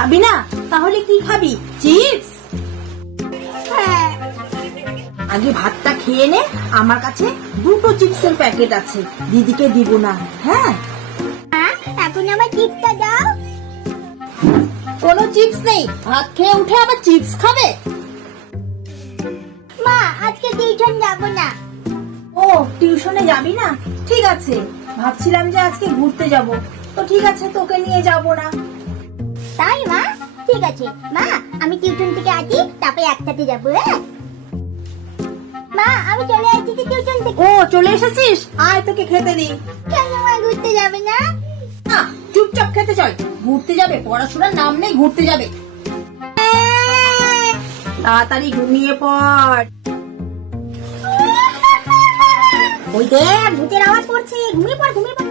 খাবি না? তাহলে কি খাবি? চিপস? হ্যাঁ। আগে ভাতটা খেয়ে নে, আমার কাছে 2টো চিপসের প্যাকেট আছে, দিদিকে দিব না। হ্যাঁ, এখন আমার চিপসটা দাও। কোনো চিপস নেই, ভাত খেয়ে উঠে আবার চিপস খাবে? মা আজকে টিউশন যাব না। ও, টিউশনে যাবি না? ঠিক আছে, ভাবছিলাম যে আজকে ঘুরতে যাব, তো ঠিক আছে, তোকে নিয়ে যাব না। তাই মা? ঠিক আছে মা, আমি টিউশন থেকে আসি, তারপরে একসাথে যাবো। হ্যাঁ মা, আমি চলে আসছি টিউশন থেকে। ও, চলে এসেছিস? আয়, তোকে খেতে দিই। কেন মা ঘুরতে যাবে না? না, চুপচাপ খেতে চল। ঘুরতে যাবে? পড়াশোনার নাম নেই, ঘুরতে যাবে। তাড়াতাড়ি ঘুমিয়ে পড়। ওই দেখ ভূতের আওয়াজ করছে, ঘুমিয়ে পড় ঘুমিয়ে পড়।